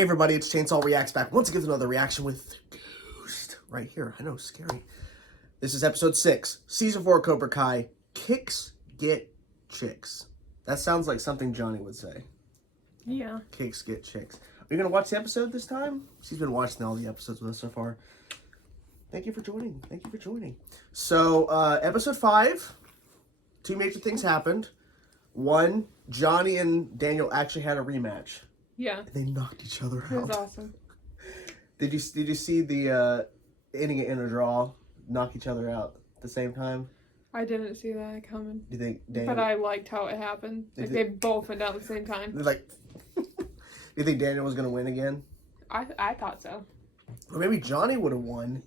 Hey everybody, it's Chainsaw Reacts back once again with another reaction with Ghost. Right here, I know, scary. This is episode 6, season 4 Cobra Kai, Kicks Get Chicks. That sounds like something Johnny would say. Yeah. Kicks Get Chicks. Are you going to watch the episode this time? She's been watching all the episodes with us so far. Thank you for joining. Thank you for joining. So, episode 5, two major things happened. One, Johnny and Daniel actually had a rematch. Yeah. They knocked each other out. It was awesome. Did you see the ending it in a draw, knock each other out at the same time? I didn't see that coming. Do you think Daniel... But I liked how it happened. Like they both went down at the same time. Like, do you think Daniel was gonna win again? I thought so. Or maybe Johnny would have won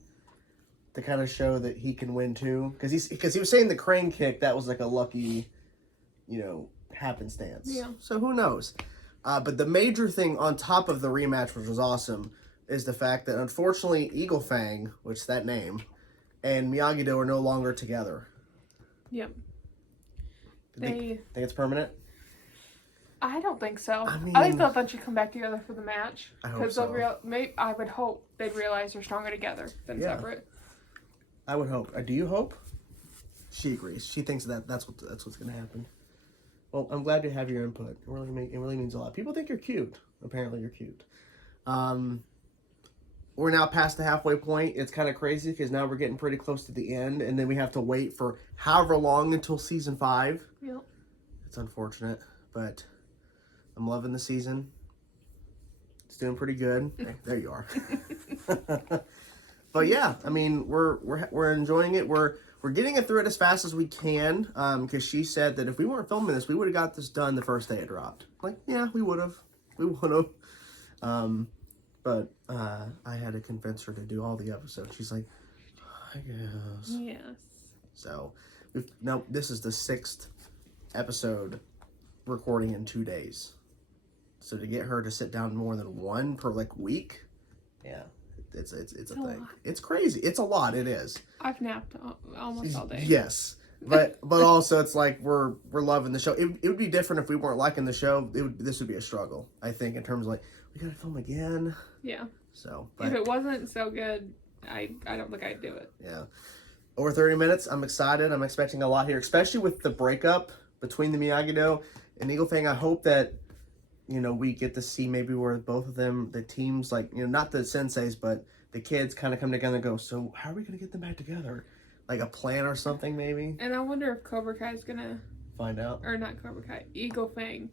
to kind of show that he can win too, because he was saying the crane kick, that was like a lucky, happenstance. Yeah. So who knows? But the major thing on top of the rematch, which was awesome, is the fact that unfortunately Eagle Fang, which is that name, and Miyagi-Do are no longer together. Yep. Think it's permanent? I don't think so. I mean, I think they'll eventually come back together for the match. I hope so. I would hope they'd realize they're stronger together than separate. I would hope. Do you hope? She agrees. She thinks that's what's going to happen. Well, I'm glad to have your input. It really means a lot. People think you're cute. Apparently, you're cute. We're now past the halfway point. It's kind of crazy because now we're getting pretty close to the end, and then we have to wait for however long until season 5. Yep. It's unfortunate, but I'm loving the season. It's doing pretty good. There you are. But yeah, I mean, we're enjoying it. We're getting it through it as fast as we can, because she said that if we weren't filming this, we would have got this done the first day it dropped. Like, yeah, we would have. But I had to convince her to do all the episodes. She's like, I guess. Yes. So, now this is the 6th episode recording in 2 days. So to get her to sit down more than one per week, yeah. It's a thing. It's crazy. It's a lot. It is. I've napped almost all day. Yes, but also it's like we're loving the show. It would be different if we weren't liking the show. This would be a struggle, I think, in terms of we gotta film again. Yeah. So if it wasn't so good, I don't think I'd do it. Yeah. Over 30 minutes. I'm excited. I'm expecting a lot here, especially with the breakup between the Miyagi-Do and Eagle Fang. I hope that we get to see maybe where both of them, the teams, not the senseis, but the kids kind of come together and go, so how are we going to get them back together? Like a plan or something, maybe? And I wonder if Cobra Kai is going to... find out. Or not Cobra Kai. Eagle Fang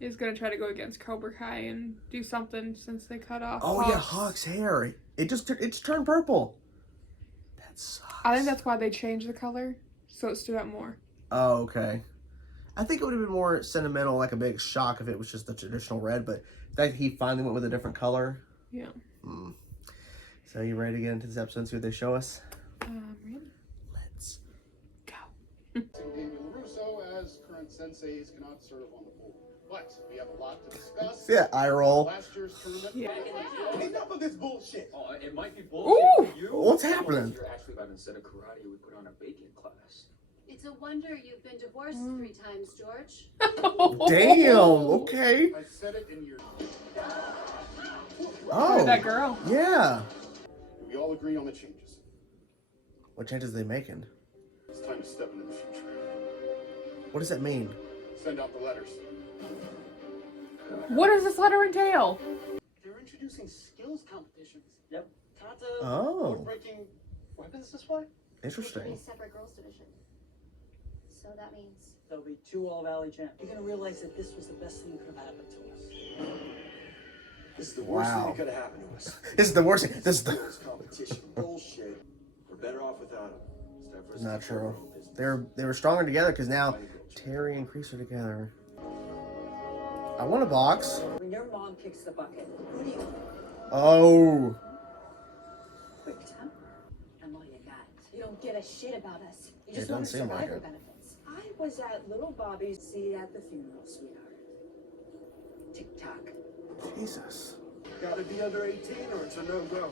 is going to try to go against Cobra Kai and do something since they cut off Hawk's. Yeah, Hawk's hair. It's turned purple. That sucks. I think that's why they changed the color, so it stood out more. Oh, okay. I think it would have been more sentimental, like a big shock if it was just the traditional red, but the fact that he finally went with a different color. Yeah. So you ready to get into this episode and see what they show us? Ready? Let's go. Damian LaRusso as current senseis cannot serve on the board. But we have a lot to discuss. Yeah, eye roll. Last year's tournament. Yeah. Enough of this bullshit. Oh, it might be bullshit for you. What's happening? You're actually about instead of karate, we put on a baking class. It's a wonder you've been divorced 3 times, George. Damn, okay. I said it in your... Oh, that girl. Yeah. We all agree on the changes. What changes are they making? It's time to step into the future. What does that mean? Send out the letters. What does this letter entail? They're introducing skills competitions. Yep. Kata, Oh. breaking weapons this way? Interesting. It'll be a separate girls division. So that means... There'll be 2 All-Valley champs. You're gonna realize that this was the best thing that could have happened to us. This is the worst thing that could have happened to us. This is the worst thing. This is the... Skills competition bullshit. We're better off without him. It's time for us Not to true. control our own business. They were stronger together because now Terry and Kreese are together. I want a box. When your mom kicks the bucket, who do you... Oh. Quick temper. I'm all you got. You don't give a shit about us. You It just doesn't want seem like survivor it. benefits. I was at little Bobby's seat at the funeral, sweetheart. Tick-tock. Jesus. Gotta be under 18 or it's a no-go.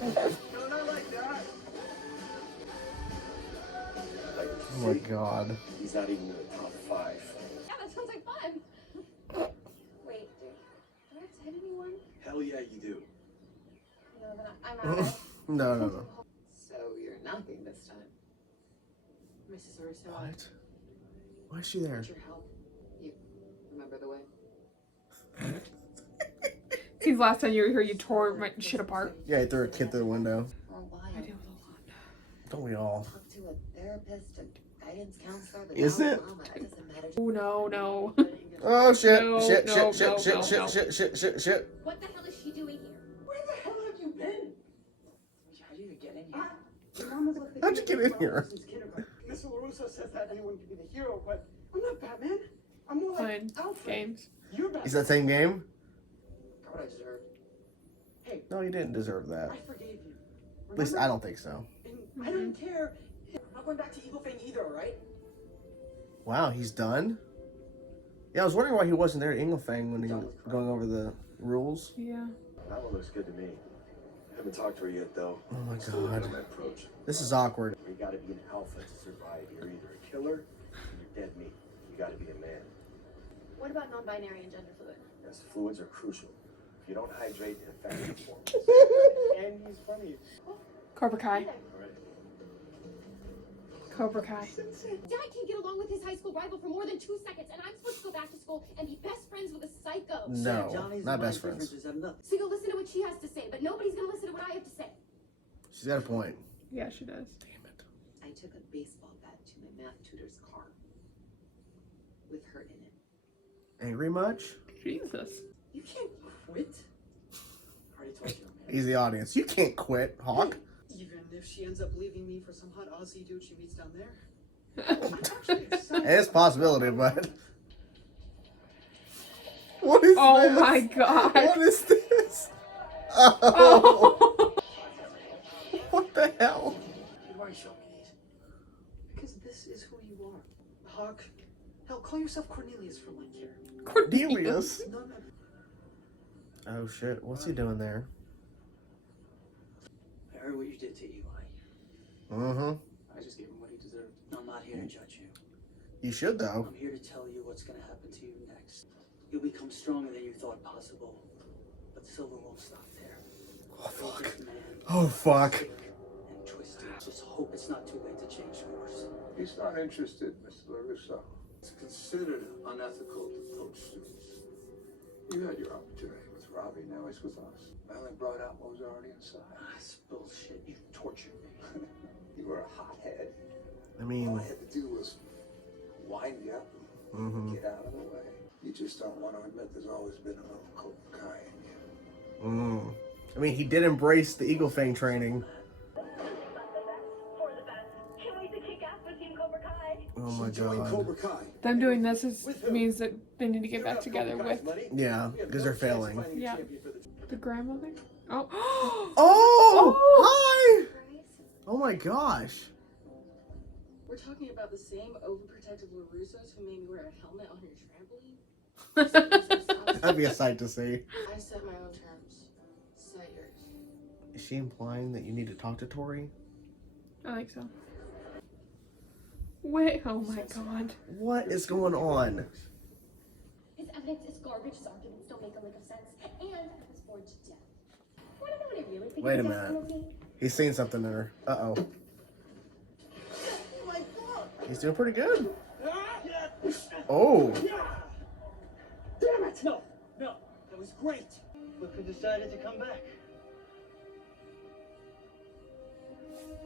No, not like that. Oh my God. He's not even in the top 5. Yeah, that sounds like fun. Wait, Yeah, you do. No, then I'm out. No. So you're knocking this time. Mrs. Russo, What? Why is she there? need your help. You remember the way? Since last time you were here, you tore my shit apart. Yeah, he threw a kid through the window. For a while. I deal with a lot. Don't we all? Talk to a therapist, a guidance counselor, but Is now it? Mama, it doesn't matter. Oh, no. Oh shit! No, shit! no, Shit! no, Shit! no, Shit! no. Shit! Shit! Shit! Shit! What the hell is she doing here? Where the hell have you been? How do you get in here? Your mama's left the How'd you kid get in with here? problems since kindergarten. Mr. LaRusso says that anyone can be the hero, but I'm not Batman. I'm more like Playing Alfred. games. You're Batman. Is that same game? Got what I deserved. Hey, No, you didn't deserve that. I forgave you. At least I don't think so. And I don't care. I'm not going back to Eagle Fang either, alright? Wow, he's done. Yeah, I was wondering why he wasn't there at Inglefang when he was going over the rules. Yeah. That one looks good to me. Haven't talked to her yet, though. Oh my Still working on god, that approach. this is awkward. You gotta be an alpha to survive. You're either a killer or you're dead meat. You gotta be a man. What about non-binary and gender fluid? Yes, fluids are crucial. If you don't hydrate, it affects performance. And he's funny. Cobra Kai. All right. Cobra Kai. Dad can't get along with his high school rival for more than 2 seconds, and I'm supposed to go back to school and be best friends with a psycho. No, Johnny's not and best my friends. differences have nothing. So you'll listen to what she has to say, but nobody's gonna listen to what I have to say. She's got a point. Yeah, she does. Damn it. I took a baseball bat to my math tutor's car with her in it. Angry much? Jesus. You can't quit. I already told you, man. He's the audience. You can't quit, Hawk. Even if she ends up leaving me for some hot Aussie dude she meets down there. I'm actually excited. It's a possibility, but what is Oh this? my god. What is this? Oh, what the hell? Why show me these? Because this is who you are. Hawk. Hell, call yourself Cornelius for like here. Cornelius. No, no. Oh shit! What's he doing there? I heard what you did to Eli. Mm-hmm. I just gave him what he deserved. I'm not here to judge you. You should though. I'm here to tell you what's gonna happen to you next. You'll become stronger than you thought possible. But Silver won't stop there. Oh fuck. This man, Oh fuck. sick and twisted. Just hope it's not too late to change course. He's not interested, Mr. LaRusso. It's considered unethical to poach students. You had your opportunity with Robbie, now he's with us. I only brought out what was already inside. That's bullshit. You tortured me. You were a hothead. I All mean, I had to do was wind you up and mm-hmm. get out of the way. You just don't want to admit there's always been a little Cobra Kai in you. Mm. I mean, he did embrace the Eagle Fang training. Oh my Join god. Cobra Kai. Them doing this means that they need to get back together with Yeah, because they're failing. Yeah. the grandmother. Oh. Oh! Oh! Hi! Oh my gosh. We're talking about the same overprotective LaRussos who made me wear a helmet on your trampoline? That'd be a sight to see. I set my own terms. Set yours. Is she implying that you need to talk to Tory? I think so. Wait, oh my god. What is going on? His evidence is garbage, his arguments don't make a lick of sense, and I was bored to death. Wanna know what I really think Wait a of minute. He's seen something in her. Uh-oh. He's doing pretty good. Oh. Damn it! No, that was great. Look who decided to come back.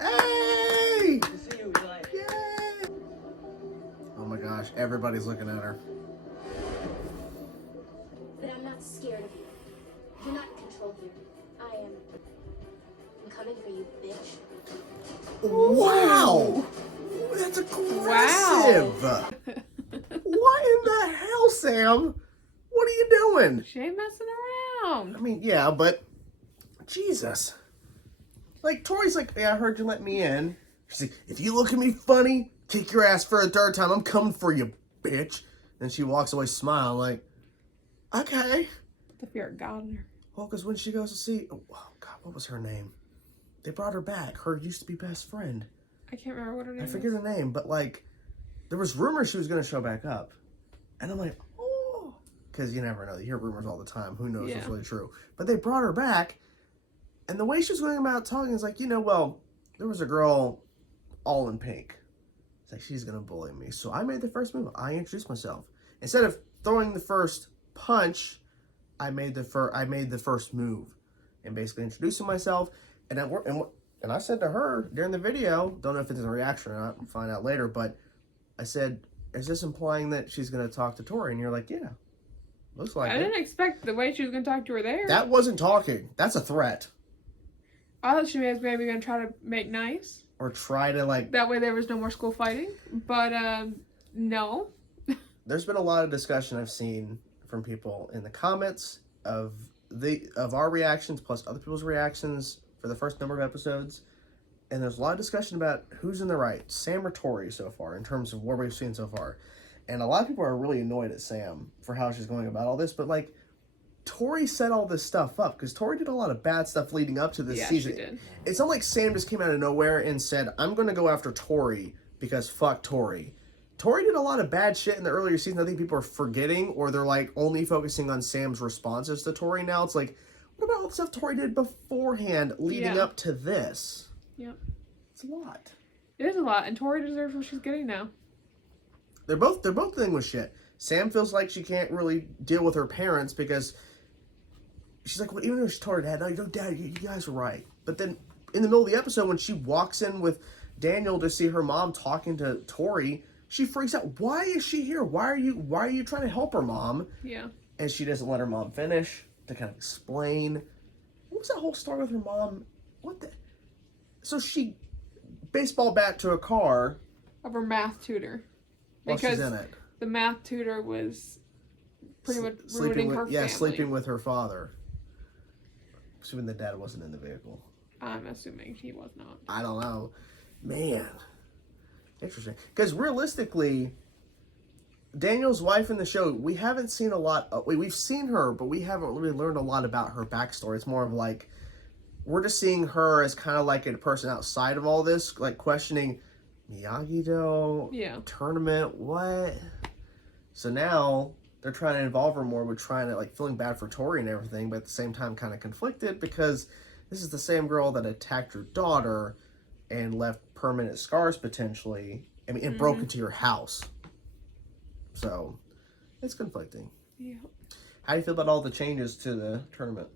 Hey! Good to see you, Eli. Yay! Oh my gosh, everybody's looking at her. But I'm not scared of you. You're not in control here. I am. I'm coming for you, bitch. Wow! Ooh, that's aggressive! What in the hell, Sam? What are you doing? She ain't messing around. I mean, yeah, but Jesus. Like, Tori's like, yeah, I heard you let me in. She's like, if you look at me funny, kick your ass for a third time. I'm coming for you, bitch. And she walks away smiling like, okay. The fear of God in her. Well, because when she goes to see, oh God, what was her name? They brought her back. Her used to be best friend. I can't remember what her name I is. forget her name, but like, there was rumors she was going to show back up. And I'm like, oh. because you never know. You hear rumors all the time. Who knows what's Yeah. really true? But they brought her back, and the way she was going about talking is like, well, there was a girl all in pink. It's like, she's gonna bully me. So I made the first move. I introduced myself. Instead of throwing the first punch, I made the first move, and basically introducing myself. And I said to her during the video, don't know if it's a reaction or not, we'll find out later, but I said, is this implying that she's going to talk to Tory? And you're like, yeah, looks like I it. didn't expect the way she was going to talk to her there. That wasn't talking. That's a threat. I thought she was maybe going to try to make nice. Or try to, like... That way there was no more school fighting. But, no. There's been a lot of discussion I've seen from people in the comments of our reactions plus other people's reactions for the first number of episodes. And there's a lot of discussion about who's in the right, Sam or Tori so far, in terms of what we've seen so far. And a lot of people are really annoyed at Sam for how she's going about all this. But, like, Tori set all this stuff up because Tori did a lot of bad stuff leading up to this season. She did. It's not like Sam just came out of nowhere and said, I'm going to go after Tori because fuck Tori. Tori did a lot of bad shit in the earlier season. I think people are forgetting, or they're like only focusing on Sam's responses to Tori now. It's like, what about all the stuff Tori did beforehand leading up to this? Yep. It's a lot. It is a lot, and Tori deserves what she's getting now. They're both dealing with shit. Sam feels like she can't really deal with her parents because she's like, well, even though she's told her dad, no, Dad, you guys are right. But then in the middle of the episode, when she walks in with Daniel to see her mom talking to Tori, she freaks out. Why is she here? Why are you trying to help her mom? Yeah. And she doesn't let her mom finish to kind of explain. What was that whole story with her mom? What the? So she baseball bat to a car. Of her math tutor. While Because she's in it. the math tutor was pretty much ruining her family. Yeah, sleeping with her father. Assuming the dad wasn't in the vehicle. I'm assuming he was not. I don't know. Man. Interesting. Because realistically, Daniel's wife in the show, we haven't seen a lot. We've seen her, but we haven't really learned a lot about her backstory. It's more of like, we're just seeing her as kind of like a person outside of all this, like questioning Miyagi-Do, tournament, what? So now they're trying to involve her more with trying to, like, feeling bad for Tori and everything, but at the same time kind of conflicted because this is the same girl that attacked your daughter and left permanent scars potentially. I mean, and broke into your house. So it's conflicting. Yeah. How do you feel about all the changes to the tournament?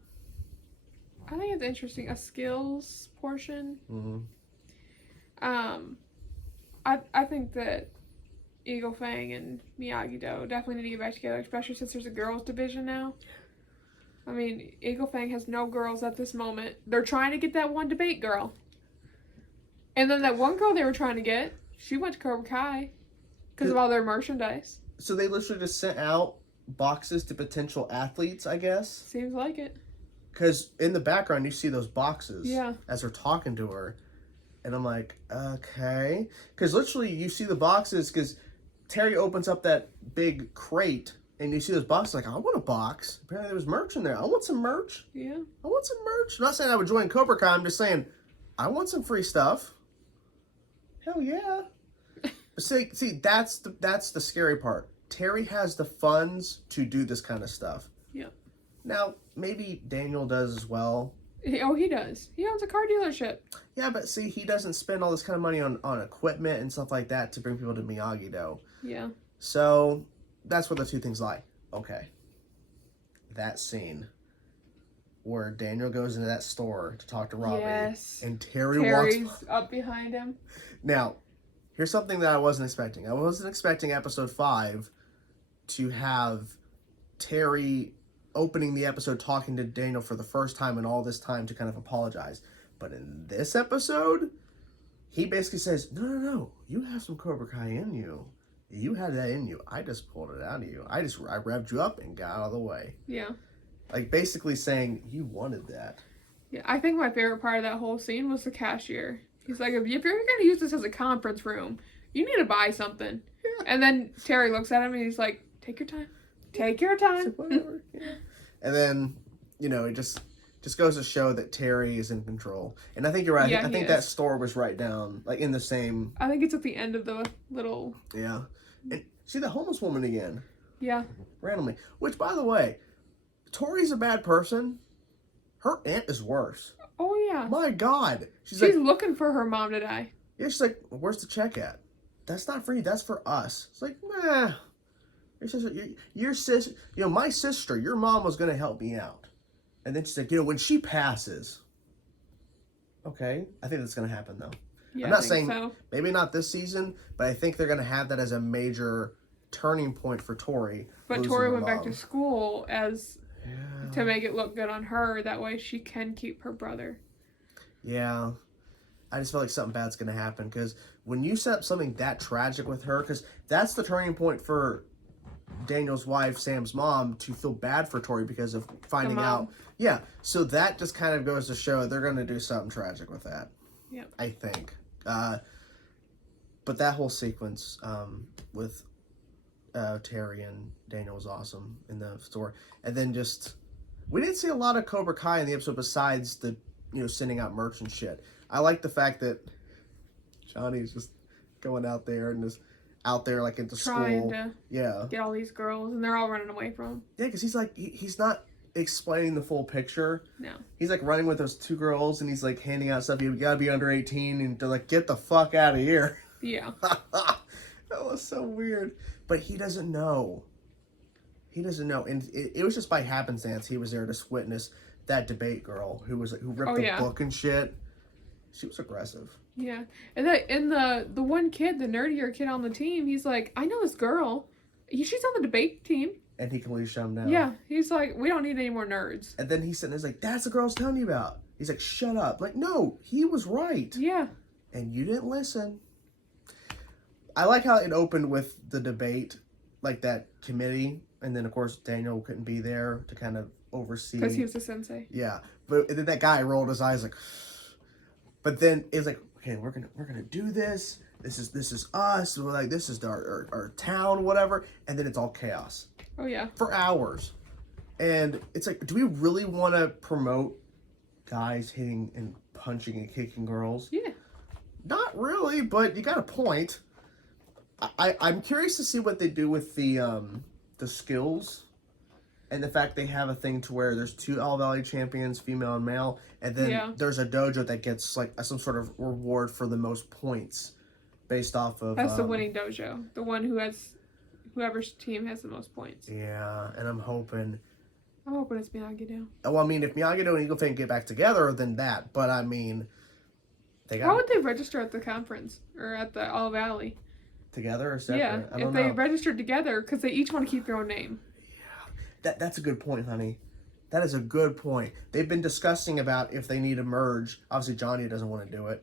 I think it's interesting. A skills portion. Mm-hmm. I think that Eagle Fang and Miyagi-Do definitely need to get back together, especially since there's a girls division now. I mean, Eagle Fang has no girls at this moment. They're trying to get that one debate girl. And then that one girl they were trying to get, she went to Cobra Kai because of all their merchandise. So they literally just sent out boxes to potential athletes, I guess? Seems like it. Because in the background, you see those boxes as they're talking to her. And I'm like, okay. Because literally, you see the boxes, because Terry opens up that big crate, and you see those boxes, like, I want a box. Apparently, there was merch in there. I want some merch. Yeah. I want some merch. I'm not saying I would join Cobra Kai. I'm just saying, I want some free stuff. Hell yeah. But see, that's the scary part. Terry has the funds to do this kind of stuff. Yeah. Now, maybe Daniel does as well. He does. He owns a car dealership. Yeah, but see, he doesn't spend all this kind of money on equipment and stuff like that to bring people to Miyagi-Do. Yeah. So, that's where the two things lie. Okay. That scene where Daniel goes into that store to talk to Robbie. Yes. And Terry's walks up behind him. Now, here's something that I wasn't expecting. I wasn't expecting episode 5 to have Terry opening the episode talking to Daniel for the first time in all this time to kind of apologize. But in this episode, he basically says, no, you have some Cobra Kai in you. You had that in you. I just pulled it out of you. I revved you up and got out of the way. Yeah. Like, basically saying, you wanted that. Yeah, I think my favorite part of that whole scene was the cashier. He's like, if you're going to use this as a conference room, you need to buy something. Yeah. And then Terry looks at him and he's like, take your time. Take your time. Whatever. Yeah. And then, it just goes to show that Terry is in control. And I think you're right. Yeah, I think that store was right down, like, in the same... I think it's at the end of the little... Yeah. And see the homeless woman again. Yeah. Randomly. Which, by the way, Tori's a bad person. Her aunt is worse. Oh yeah. My God. She's like, looking for her mom to die. yeah, she's like, where's the check at? That's not for you. That's for us. It's like, nah. Your sister, my sister, your mom was going to help me out. And then she's like, when she passes. Okay. I think that's going to happen, though. Yeah, I'm not I think saying so. maybe not this season, but I think they're going to have that as a major turning point for Tori. But losing Tori her went back to mom. school to make it look good on her. That way she can keep her brother. Yeah. I just feel like something bad's going to happen because when you set up something that tragic with her, because that's the turning point for Daniel's wife, Sam's mom, to feel bad for Tori because of finding out. Yeah. So that just kind of goes to show they're going to do something tragic with that. Yep. I think. But that whole sequence with Terry and Daniel was awesome in the store. And then we didn't see a lot of Cobra Kai in the episode besides the, sending out merch and shit. I like the fact that Johnny's just going out there and just out there like into Trying school. to get all these girls, and they're all running away from him. Yeah, because he's like, he's not explaining the full picture. No. He's like running with those two girls and he's like handing out stuff. You gotta be under 18 and to like get the fuck out of here. Yeah. That was so weird. But he doesn't know. And it was just by happenstance he was there to witness that debate girl who ripped the book and shit. She was aggressive. Yeah. And the one kid, the nerdier kid on the team, he's like, I know this girl. She's on the debate team. And he completely shut him down. Yeah. He's like, we don't need any more nerds. And then he's sitting there like, that's the girl I was telling you about. He's like, shut up. Like, no, he was right. Yeah. And you didn't listen. I like how it opened with the debate, like that committee. And then, of course, Daniel couldn't be there to kind of oversee. Because he was the sensei. Yeah. But then that guy rolled his eyes like, but then it was like, okay, we're gonna do this. This is us. We're like, this is our town, whatever. And then it's all chaos. Oh, yeah. For hours. And it's like, do we really want to promote guys hitting and punching and kicking girls? Yeah. Not really, but you got a point. I'm curious to see what they do with the skills and the fact they have a thing to where there's 2 All Valley champions, female and male, and then there's a dojo that gets like some sort of reward for the most points based off of... That's the winning dojo. The one whoever's team has the most points. Yeah, and I'm hoping it's Miyagi-Do. Well, I mean, if Miyagi-Do and Eagle Fang get back together, then that. But I mean, they got... How would they register at the conference or at the All Valley? Together or separate? Yeah, I don't if know. they registered together, because they each want to keep their own name. Yeah, that's a good point, honey. That is a good point. They've been discussing about if they need to merge. Obviously, Johnny doesn't want to do it.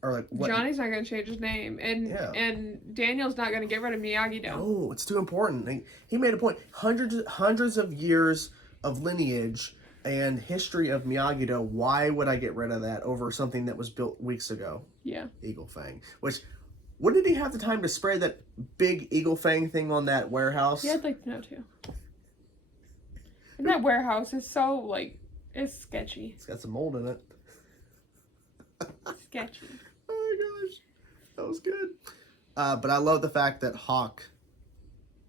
Or like what? Johnny's not going to change his name, and Daniel's not going to get rid of Miyagi-Do. No, it's too important. He made a point. Hundreds of years of lineage and history of Miyagi-Do. Why would I get rid of that over something that was built weeks ago? Yeah. Eagle Fang. Which, when did he have the time to spray that big Eagle Fang thing on that warehouse? Yeah, I'd like to know too. And that warehouse is so, it's sketchy. It's got some mold in it. Sketchy. Oh my gosh. That was good. But I love the fact that Hawk...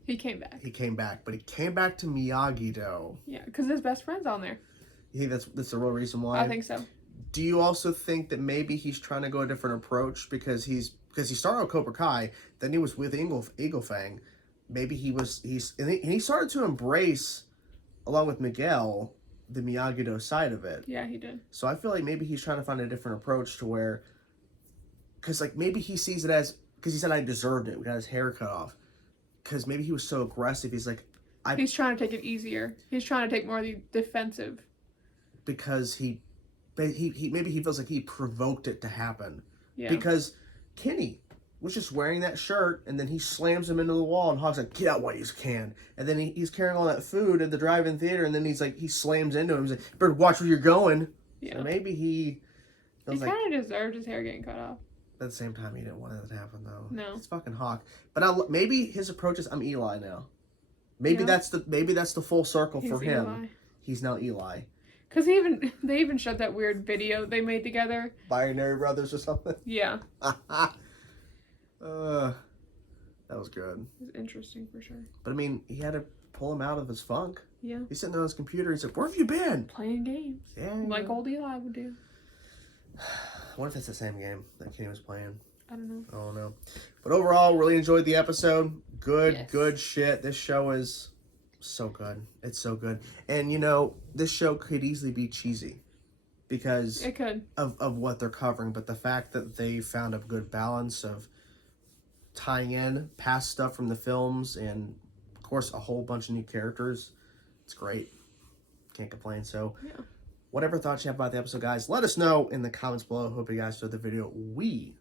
He came back. But he came back to Miyagi-Do. Yeah, because his best friend's on there. You think that's the real reason why? I think so. Do you also think that maybe he's trying to go a different approach because he started with Cobra Kai, then he was with Eagle Fang. Maybe he started to embrace, along with Miguel, the Miyagi-Do side of it. Yeah, he did. So I feel like maybe he's trying to find a different approach to where, because maybe he sees it as, because he said I deserved it. We got his hair cut off. Because maybe he was so aggressive. He's like, he's trying to take it easier. He's trying to take more of the defensive. Because maybe he feels like he provoked it to happen. Yeah. Because Kenny was just wearing that shirt, and then he slams him into the wall, and Hawk's like, get out while you can. And then he's carrying all that food at the drive-in theater, and then he slams into him. He's like, better watch where you're going. Yeah. So maybe he feels like... kind of deserved his hair getting cut off. At the same time, he didn't want that to happen, though. No. It's fucking Hawk. But maybe his approach is, I'm Eli now. Maybe that's the full circle for him. Eli. He's now Eli. Because they even showed that weird video they made together. Binary Brothers or something? Yeah. That was good. It was interesting for sure. But I mean, he had to pull him out of his funk. Yeah. He's sitting there on his computer. He's like, "Where have you been?" Playing games. Yeah. Like old Eli would do. What if it's the same game that Kenny was playing? I don't know. I don't know. But overall, really enjoyed the episode. Good, Yes. good shit. This show is so good. It's so good. And, you know, this show could easily be cheesy because It could. of what they're covering. But the fact that they found a good balance of tying in past stuff from the films and, of course, a whole bunch of new characters, it's great. Can't complain. So, Yeah. whatever thoughts you have about the episode, guys, let us know in the comments below. Hope you guys enjoyed the video. We